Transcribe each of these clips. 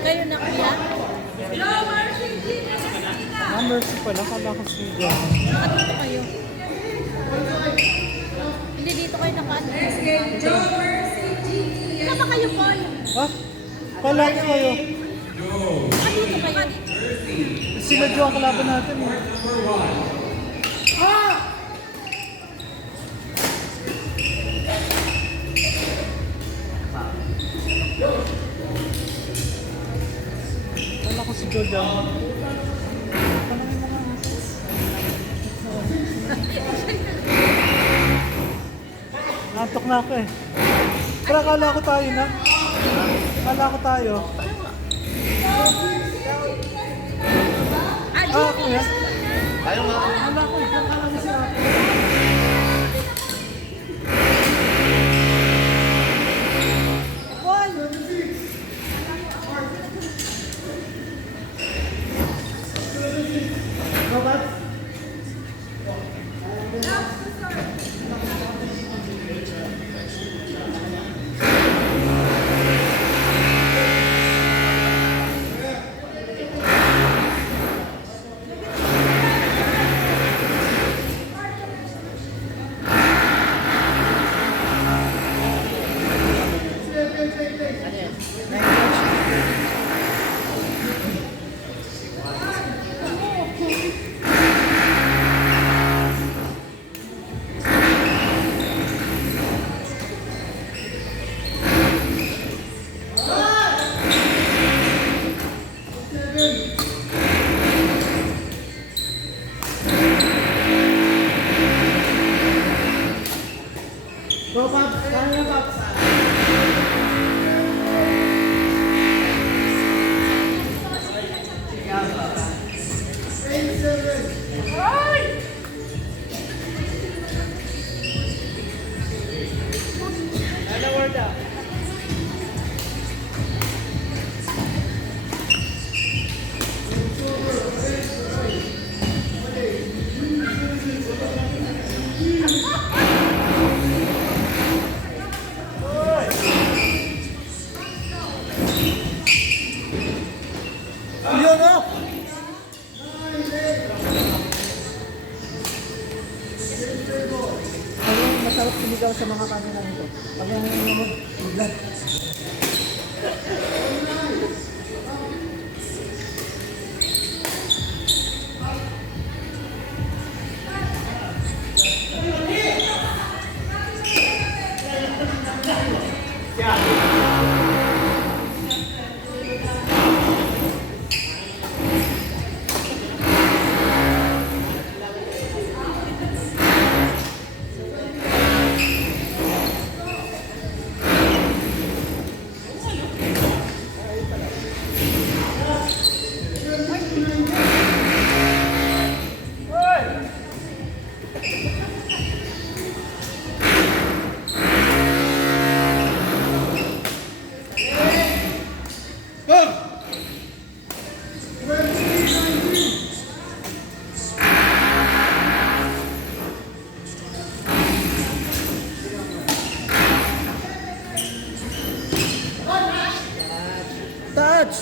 Kayo na kuya? Mercy pala, kala ko si John. Dito kayo. Hindi dito kayo nakaano. Sama kayo, Paul. Ha? Kala ko kayo. Dito kayo. Sila Jo ang kalaban natin eh. Kala ko si Jo dyan. Nantok na ako eh. Pero akala ko tayo na. Akala ko tayo. Ako yan. Tayo nga. Akala ko eh. Akala ko siya. Robert? Go, Pops! Kaya na, Pops! Yun o! Masarap sumigaw sa mga kamera nito. Pag yung mag-vlog. Touch!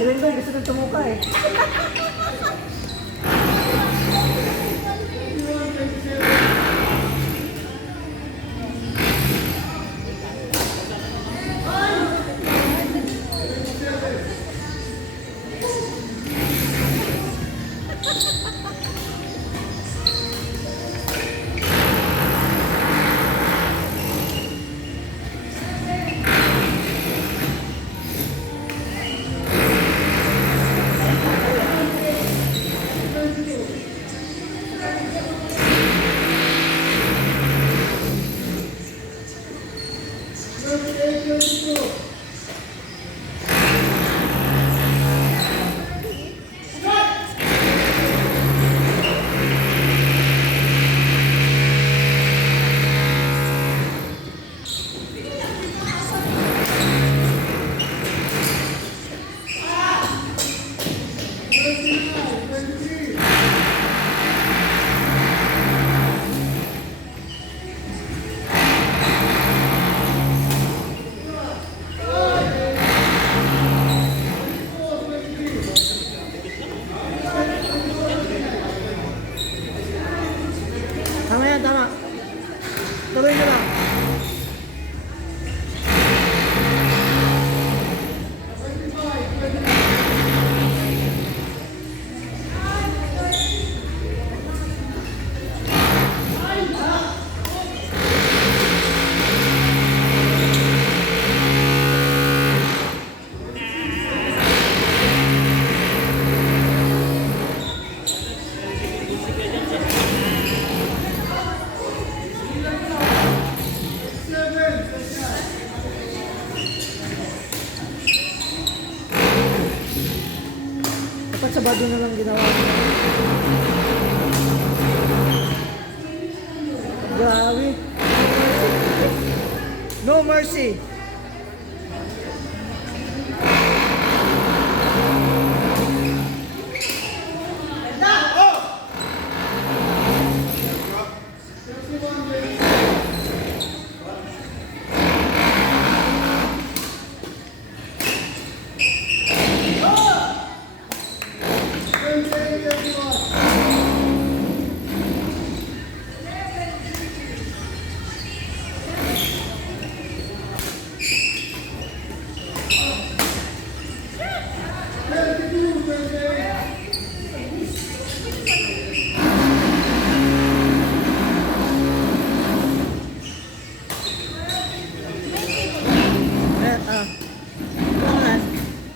Si Rendoy gusto nang tumuka eh. Tama yan, tama. Tuloy nyo lang. Dapat Sabado na lang ginawa ko. Grabe. No mercy.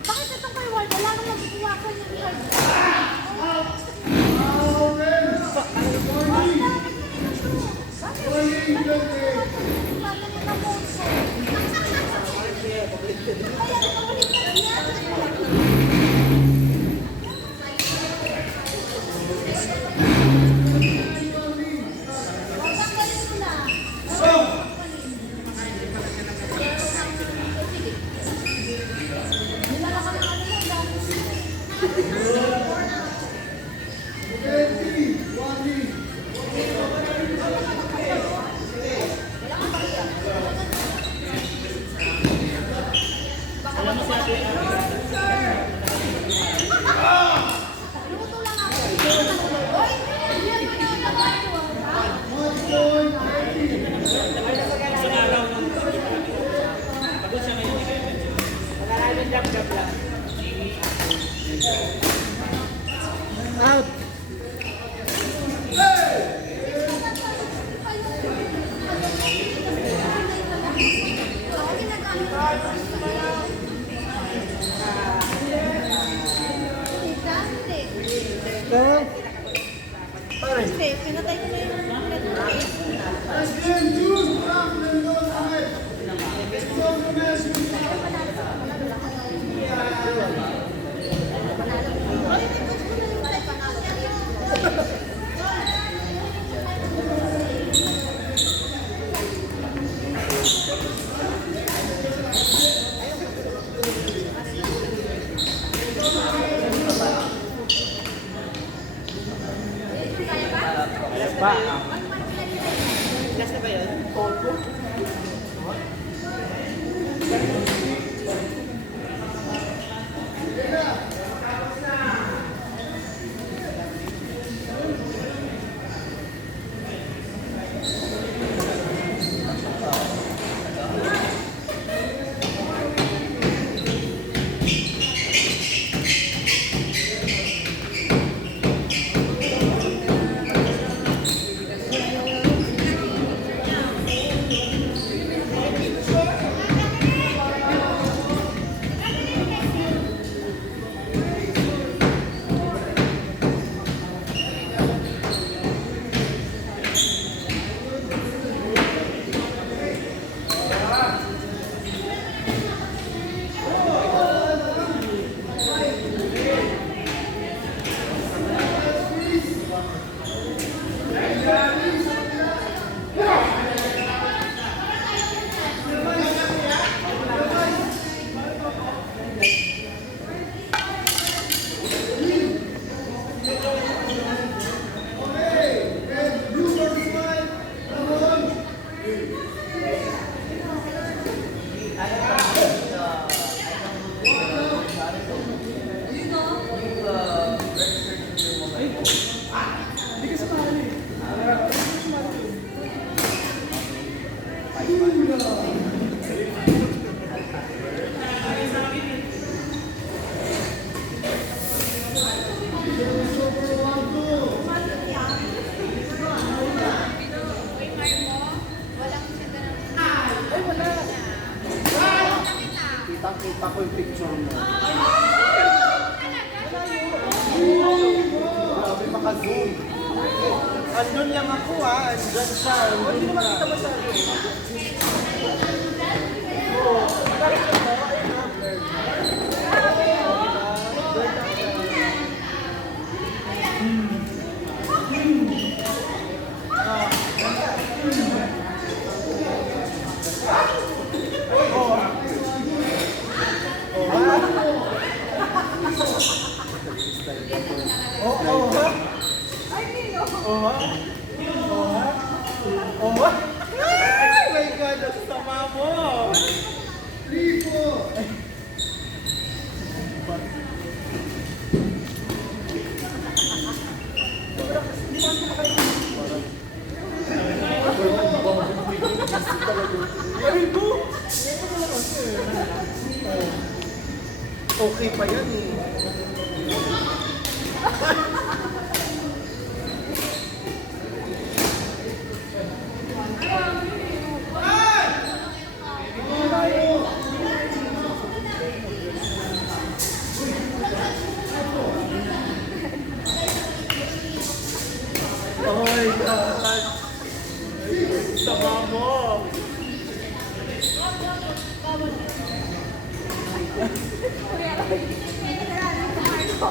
Bakit ito kay Ward? Wala nang magkukuha ko yung card. Out. Go. Pare. Hindi, pinatay ko na yung Pa. Last na ba yun? Opo. makita ko yung picture mo. Grabe, maka-zoom. Andun lang ako andun siya. Hindi naman kita masyado. Oo. Ay my God, ang sama mo! Okay pa yan eh. Oh my God! Sama mo!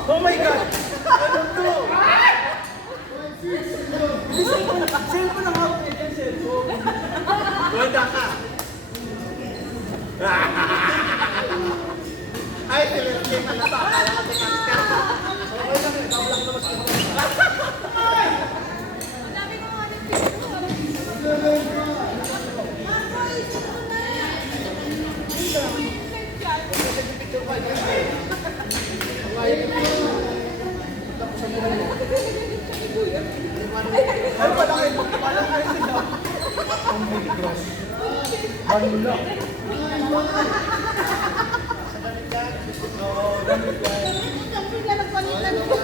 Oh my God! Ano to? Cellphone ang hawak niya dyan, cellphone. Wanda ka! Ay, telephone ka na ba? Akala ka tekanta. Okay lang, ikaw lang naman sa Dami ko nga ng picture. Ay, palaki sila. Oh my God. Ano lang? Sabi na nagpalitan ko.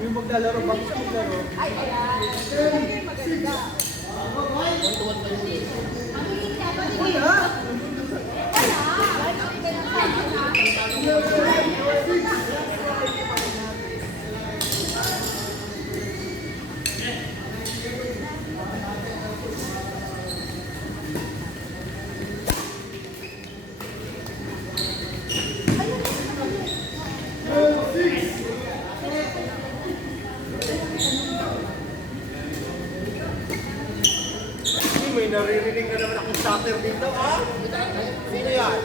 Yung maglalaro, bakit siya maglaro? Ay, ayan. Ay, maganda. May naririnig na naman akong shutter dito, ha? Sino yan?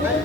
Ay,